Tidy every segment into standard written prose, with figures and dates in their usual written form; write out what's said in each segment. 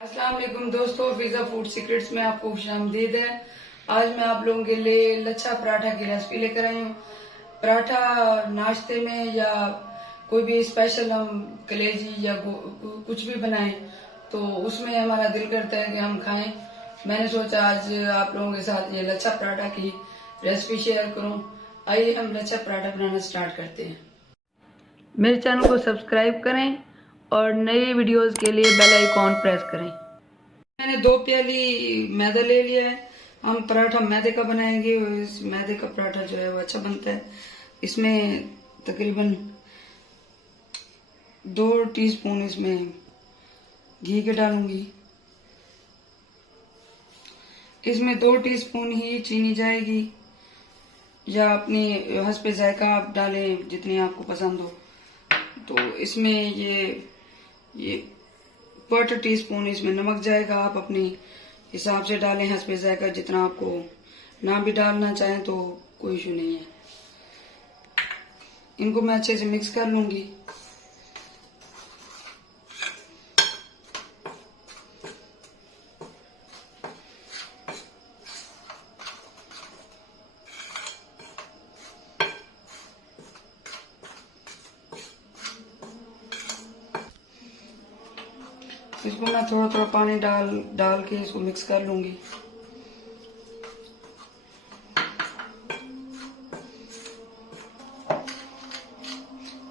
अस्सलाम वालेकुम दोस्तों, फिजा फूड सीक्रेट्स में आपको खुशामदीद है। आज मैं आप लोगों के लिए लच्छा पराठा की रेसिपी लेकर आई हूँ। पराठा नाश्ते में या कोई भी स्पेशल हम कलेजी या कुछ भी बनाएं तो उसमें हमारा दिल करता है कि हम खाएं। मैंने सोचा आज आप लोगों के साथ ये लच्छा पराठा की रेसिपी शेयर करूं। आइए हम लच्छा पराठा बनाना स्टार्ट करते हैं। मेरे चैनल को सब्सक्राइब करें और नई वीडियोस के लिए बेल आइकॉन प्रेस करें। मैंने 2 प्याली मैदा ले लिया है। हम पराठा मैदे का बनाएंगे और इस मैदे का पराठा जो है वो अच्छा बनता है। इसमें तकरीबन 2 टीस्पून इसमें घी के डालूंगी। इसमें 2 टीस्पून ही चीनी जाएगी या अपनी हस्बे जायका आप डालें जितनी आपको पसंद हो। तो इसमें ये 1/4 टीस्पून इसमें नमक जाएगा। आप अपनी हिसाब से डालें, हस्बे जायका जितना आपको ना भी डालना चाहें तो कोई इशू नहीं है। इनको मैं अच्छे से मिक्स कर लूंगी। इसको मैं थोड़ा थोड़ा पानी डाल के इसको मिक्स कर लूंगी।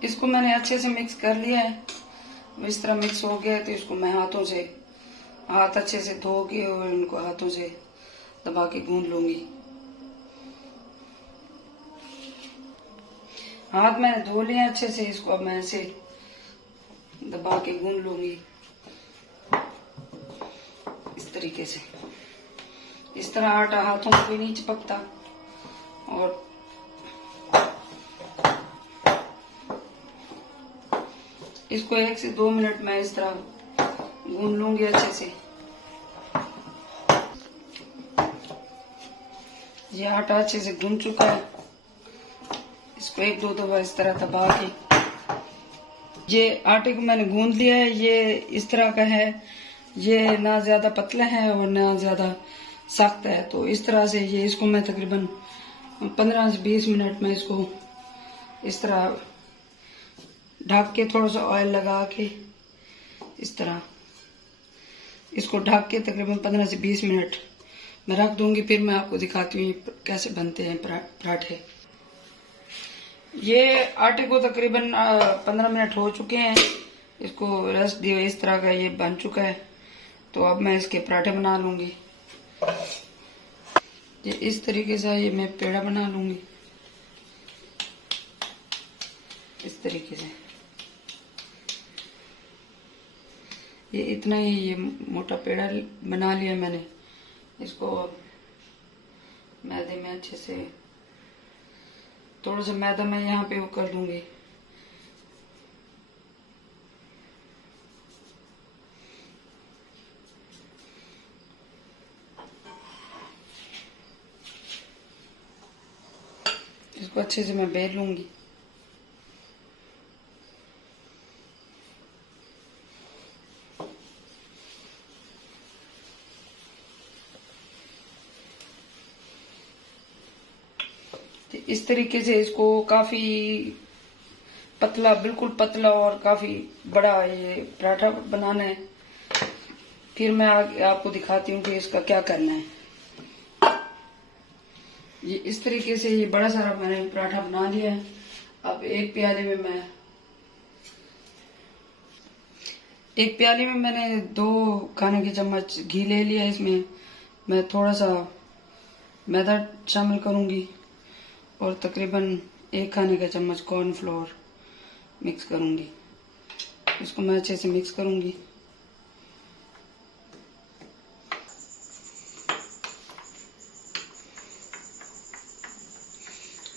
इसको मैंने अच्छे से मिक्स कर लिया है। इस तरह मिक्स हो गया तो इसको मैं हाथ अच्छे से धो के और इनको हाथों से दबा के गूंद लूंगी। हाथ मैंने धो लिए अच्छे से, इसको अब मैं ऐसे दबा के गूंद लूंगी इस तरीके से। इस तरह आटा हाथों में भी नहीं चिपकता और इसको 1 से 2 मिनट में इस तरह गूंद लूंगी अच्छे से। ये आटा अच्छे से गूंद चुका है। इसको 1-2 दफा इस तरह दबा के, ये आटे को मैंने गूंद लिया है। ये इस तरह का है, ये ना ज्यादा पतला है और ना ज्यादा सख्त है। तो इस तरह से इसको मैं तकरीबन 15 से 20 मिनट में इसको इस तरह ढक के थोड़ा सा ऑयल लगा के इस तरह इसको ढक के तकरीबन 15 से 20 मिनट मैं रख दूंगी। फिर मैं आपको दिखाती हूँ कैसे बनते हैं पराठे। ये आटे को तकरीबन 15 मिनट हो चुके हैं। इसको रेस्ट दिए, इस तरह का ये बन चुका है। तो अब मैं इसके पराठे बना लूंगी। ये इस तरीके से ये मैं पेड़ा बना लूंगी इस तरीके से। ये इतना ही ये मोटा पेड़ा बना लिया मैंने। इसको मैदे में अच्छे से थोड़ा सा मैदा मैं यहाँ पे वो कर दूंगी। इसको अच्छे से मैं बेल लूंगी। तो इस तरीके से इसको काफी पतला, बिल्कुल पतला और काफी बड़ा ये पराठा बनाना है। फिर मैं आगे आपको दिखाती हूँ कि इसका क्या करना है। ये इस तरीके से ये बड़ा सारा मैंने पराठा बना लिया है। अब एक प्याली में मैंने 2 खाने के चम्मच घी ले लिया। इसमें मैं थोड़ा सा मैदा शामिल करूंगी और तकरीबन 1 खाने का चम्मच कॉर्नफ्लोर मिक्स करूंगी। इसको मैं अच्छे से मिक्स करूंगी।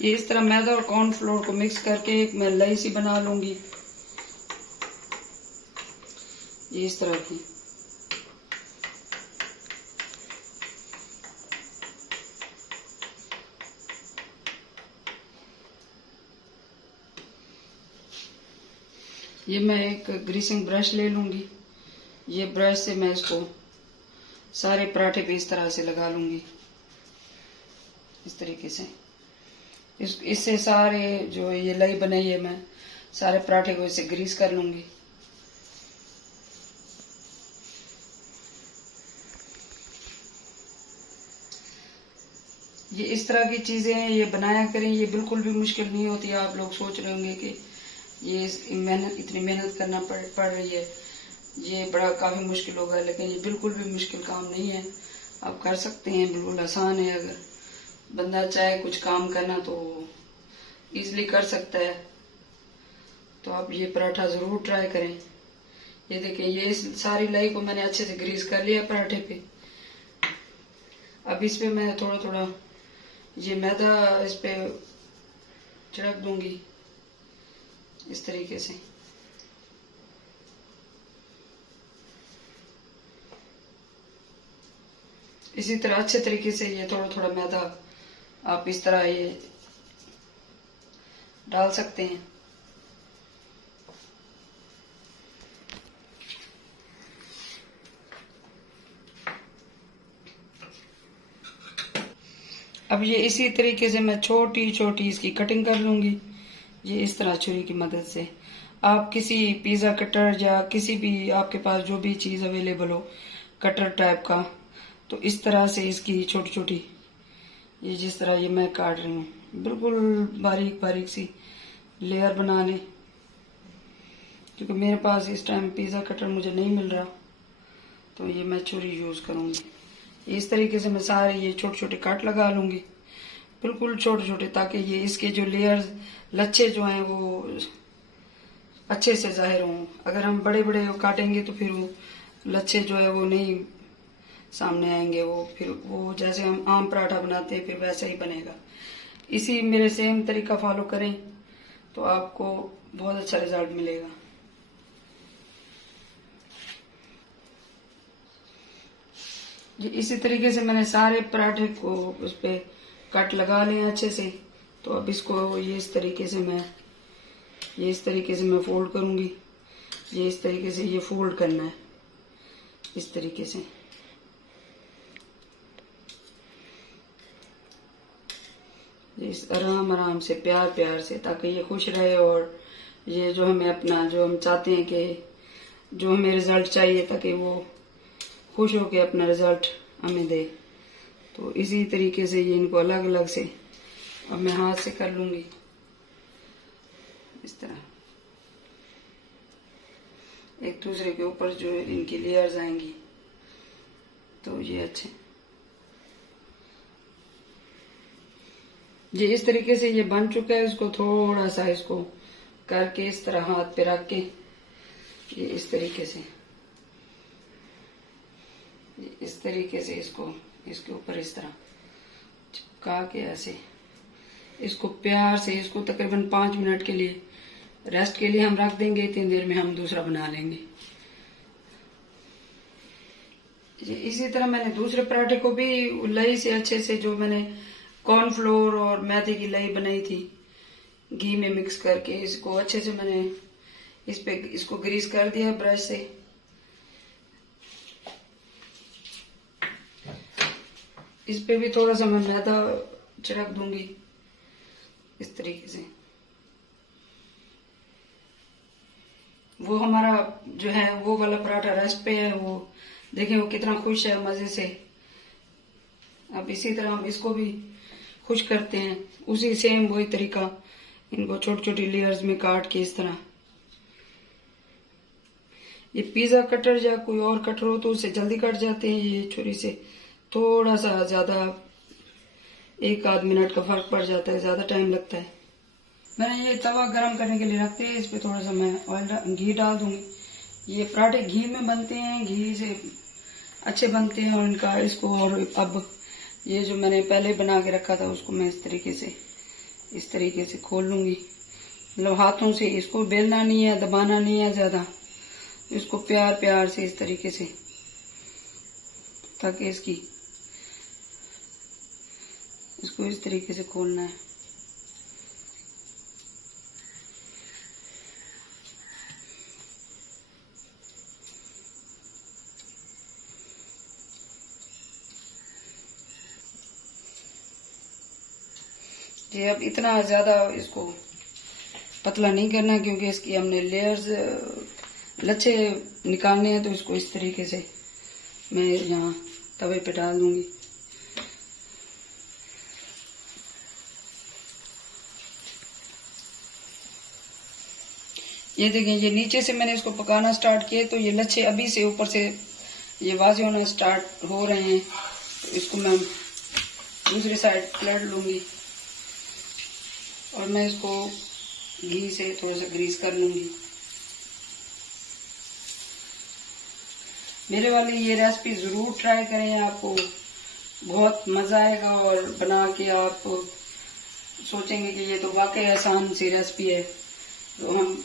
ये इस तरह मैदा और कॉर्नफ्लोर को मिक्स करके एक मैं लई सी बना लूंगी। ये इस तरह की। ये मैं एक ग्रीसिंग ब्रश ले लूंगी। ये ब्रश से मैं इसको सारे पराठे पे इस तरह से लगा लूंगी, इस तरीके से। इससे सारे जो ये लई बनाई है, मैं सारे पराठे को इससे ग्रीस कर लूंगी। ये इस तरह की चीजें ये बनाया करें, ये बिल्कुल भी मुश्किल नहीं होती। आप लोग सोच रहे होंगे कि ये इतनी मेहनत करना पड़ रही है, ये बड़ा काफी मुश्किल होगा, लेकिन ये बिल्कुल भी मुश्किल काम नहीं है। आप कर सकते हैं, बिल्कुल आसान है। अगर बंदा चाहे कुछ काम करना तो इजीली कर सकता है। तो आप ये पराठा जरूर ट्राई करें। ये देखें, ये सारी लाई को मैंने अच्छे से ग्रीस कर लिया पराठे पे। अब इस पे मैं थोड़ा थोड़ा ये मैदा इस पे छिड़क दूंगी, इस तरीके से। इसी तरह अच्छे तरीके से ये थोड़ा थोड़ा मैदा आप इस तरह ये डाल सकते हैं। अब ये इसी तरीके से मैं छोटी छोटी इसकी कटिंग कर लूंगी, ये इस तरह छुरी की मदद से। आप किसी पिज्जा कटर या किसी भी आपके पास जो भी चीज अवेलेबल हो कटर टाइप का, तो इस तरह से इसकी छोटी छोटी ये जिस तरह ये मैं काट रही हूँ, बिल्कुल बारीक बारीक सी लेयर बना लें। क्योंकि मेरे पास इस टाइम पिज्जा कटर मुझे नहीं मिल रहा, तो ये मैं छुरी यूज करूंगी। इस तरीके से मैं सारे ये छोटे छोटे कट लगा लूंगी, बिल्कुल छोटे छोटे, ताकि ये इसके जो लेयर्स लच्छे जो हैं वो अच्छे से जाहिर हों। अगर हम बड़े बड़े काटेंगे तो फिर वो लच्छे जो है वो नहीं सामने आएंगे, वो फिर वो जैसे हम आम पराठा बनाते हैं फिर वैसा ही बनेगा। इसी मेरे सेम तरीका फॉलो करें तो आपको बहुत अच्छा रिजल्ट मिलेगा। ये इसी तरीके से मैंने सारे पराठे को उस पे कट लगा लिया अच्छे से। तो अब इसको ये इस तरीके से मैं फोल्ड करूंगी। ये इस तरीके से ये फोल्ड करना है, इस तरीके से। इस आराम आराम से प्यार प्यार से, ताकि ये खुश रहे और ये जो हमें अपना जो हम चाहते हैं कि जो हमें रिजल्ट चाहिए, ताकि वो खुश होके अपना रिजल्ट हमें दे। तो इसी तरीके से ये इनको अलग अलग से अब मैं हाथ से कर लूंगी, इस तरह एक दूसरे के ऊपर जो इनकी लेयर्स आएंगी। तो ये अच्छे ये इस तरीके से ये बन चुका है। इसको थोड़ा सा इसको करके इस तरह हाथ पे रख के ये इस तरीके से इसको इसके ऊपर इस तरह चिपका के ऐसे इसको प्यार से इसको तकरीबन 5 मिनट के लिए रेस्ट के लिए हम रख देंगे। इतनी देर में हम दूसरा बना लेंगे। इसी तरह मैंने दूसरे पराठे को भी लई से अच्छे से, जो मैंने कॉर्नफ्लोर और मैदे की लई बनाई थी घी में मिक्स करके, इसको अच्छे से मैंने इसको ग्रीस कर दिया ब्रश से। इस पे भी थोड़ा सा मैं मैदा छिड़क दूंगी, इस तरीके से। वो हमारा जो है वो वाला पराठा रेस्ट पे है, वो देखें वो कितना खुश है मजे से। अब इसी तरह हम इसको भी खुश करते हैं, उसी सेम वही तरीका, इनको छोटी छोटी लेयर्स में काट के इस तरह। ये पिज्जा कटर या कोई और कटर हो तो उससे जल्दी कट जाते हैं, ये छुरी से थोड़ा सा ज्यादा 1-आध मिनट का फर्क पड़ जाता है, ज्यादा टाइम लगता है। मैंने ये तवा गरम करने के लिए रखते हैं, इस पे थोड़ा सा मैं घी डाल दूंगी। ये पराठे घी में बनते हैं, घी से अच्छे बनते हैं और इनका इसको। और अब ये जो मैंने पहले बना के रखा था उसको मैं इस तरीके से खोल लूंगी। मतलब हाथों से इसको बेलना नहीं है, दबाना नहीं है ज्यादा, इसको प्यार प्यार से इस तरीके से, ताकि इसको इस तरीके से खोलना है। ये अब इतना ज्यादा इसको पतला नहीं करना, क्योंकि इसकी हमने लेयर्स लच्छे निकालने हैं। तो इसको इस तरीके से मैं यहाँ तवे पे डाल दूंगी। ये देखें, ये नीचे से मैंने इसको पकाना स्टार्ट किया, तो ये लच्छे अभी से ऊपर से ये वाज़े होना स्टार्ट हो रहे हैं। तो इसको मैं दूसरी साइड पलट लूंगी और मैं इसको घी से थोड़ा सा ग्रीस कर लूंगी। मेरे वाली ये रेसिपी जरूर ट्राई करें, आपको बहुत मजा आएगा और बना के आप सोचेंगे कि ये तो वाकई आसान सी रेसिपी है। तो हम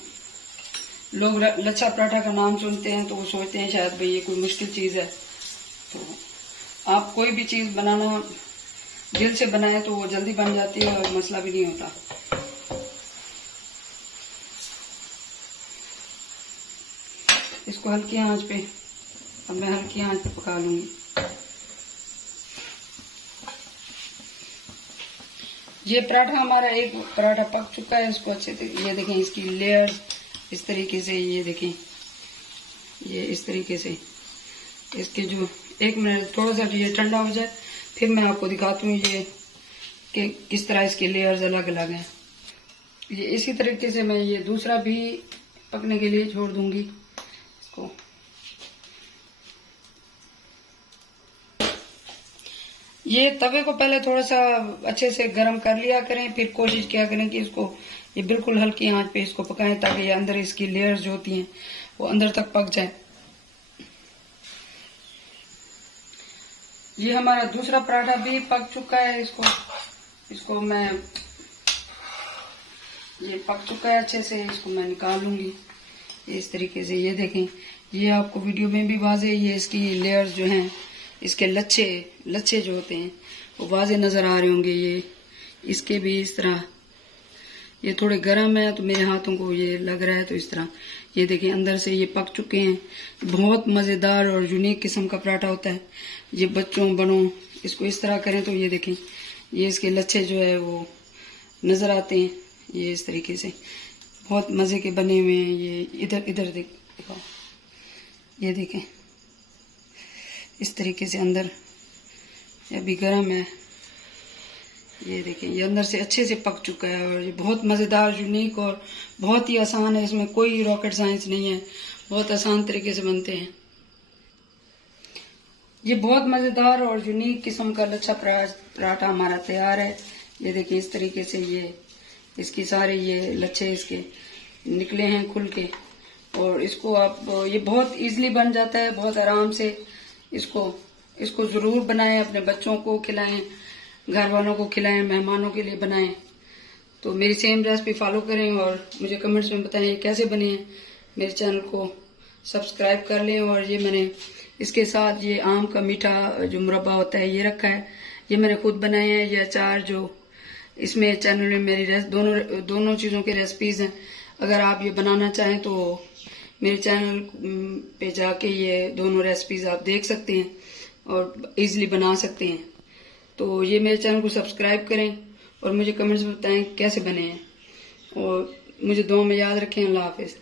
लोग लच्छा पराठा का नाम सुनते हैं तो वो सोचते हैं शायद भाई ये कोई मुश्किल चीज है। तो आप कोई भी चीज बनाना दिल से बनाए तो वो जल्दी बन जाती है और मसला भी नहीं होता। इसको हल्की आंच पे, अब मैं हल्की आंच पे पका लूंगी। ये पराठा हमारा एक पराठा पक चुका है। इसको अच्छे से ये देखें, इसकी लेयर्स इस तरीके से, ये देखें ये इस तरीके से। इसके जो 1 मिनट थोड़ा सा ये ठंडा हो जाए फिर मैं आपको दिखाती हूँ ये कि किस तरह इसके लेयर्स अलग अलग हैं। ये इसी तरीके से मैं ये दूसरा भी पकने के लिए छोड़ दूंगी इसको। ये तवे को पहले थोड़ा सा अच्छे से गर्म कर लिया करें, फिर कोशिश किया करें कि इसको ये बिल्कुल हल्की आंच पे इसको पकाएं ताकि ये अंदर इसकी लेयर्स जो होती हैं वो अंदर तक पक जाए। ये हमारा दूसरा पराठा भी पक चुका है। इसको मैं ये पक चुका है अच्छे से, इसको मैं निकाल लूंगी इस तरीके से। ये देखें, ये आपको वीडियो में भी वाज़े ये इसकी लेयर्स जो हैं, इसके लच्छे जो होते हैं वो वाज़े नजर आ रहे होंगे। ये इसके भी इस तरह, ये थोड़े गर्म है तो मेरे हाथों को ये लग रहा है, तो इस तरह ये देखें अंदर से ये पक चुके हैं। बहुत मजेदार और यूनिक किस्म का पराठा होता है। ये बच्चों बड़ों इसको इस तरह करें तो ये देखें ये इसके लच्छे जो है वो नजर आते हैं। ये इस तरीके से बहुत मजे के बने हुए हैं। ये इधर देखो, ये देखें इस तरीके से अंदर ये अभी गर्म है। ये देखें ये अंदर से अच्छे से पक चुका है और ये बहुत मजेदार, यूनिक और बहुत ही आसान है। इसमें कोई रॉकेट साइंस नहीं है, बहुत आसान तरीके से बनते हैं। ये बहुत मजेदार और यूनिक किस्म का लच्छा पराठा हमारा तैयार है। ये देखिए इस तरीके से ये इसकी सारे ये लच्छे इसके निकले हैं खुल के, और इसको आप ये बहुत इजीली बन जाता है, बहुत आराम से। इसको जरूर बनाएं, अपने बच्चों को खिलाएं, घर वालों को खिलाएं, मेहमानों के लिए बनाएं। तो मेरी सेम रेसिपी फॉलो करें और मुझे कमेंट्स में बताएं कैसे बने हैं। मेरे चैनल को सब्सक्राइब कर लें। और ये मैंने इसके साथ ये आम का मीठा जो मुरब्बा होता है ये रखा है, ये मैंने खुद बनाए हैं। ये अचार जो इसमें चैनल में मेरी दोनों चीज़ों की रेसिपीज हैं। अगर आप ये बनाना चाहें तो मेरे चैनल पे जाके ये दोनों रेसिपीज आप देख सकते हैं और इजीली बना सकते हैं। तो ये मेरे चैनल को सब्सक्राइब करें और मुझे कमेंट्स में बताएं कैसे बने हैं, और मुझे दुआ में याद रखें। अल्लाह हाफिज।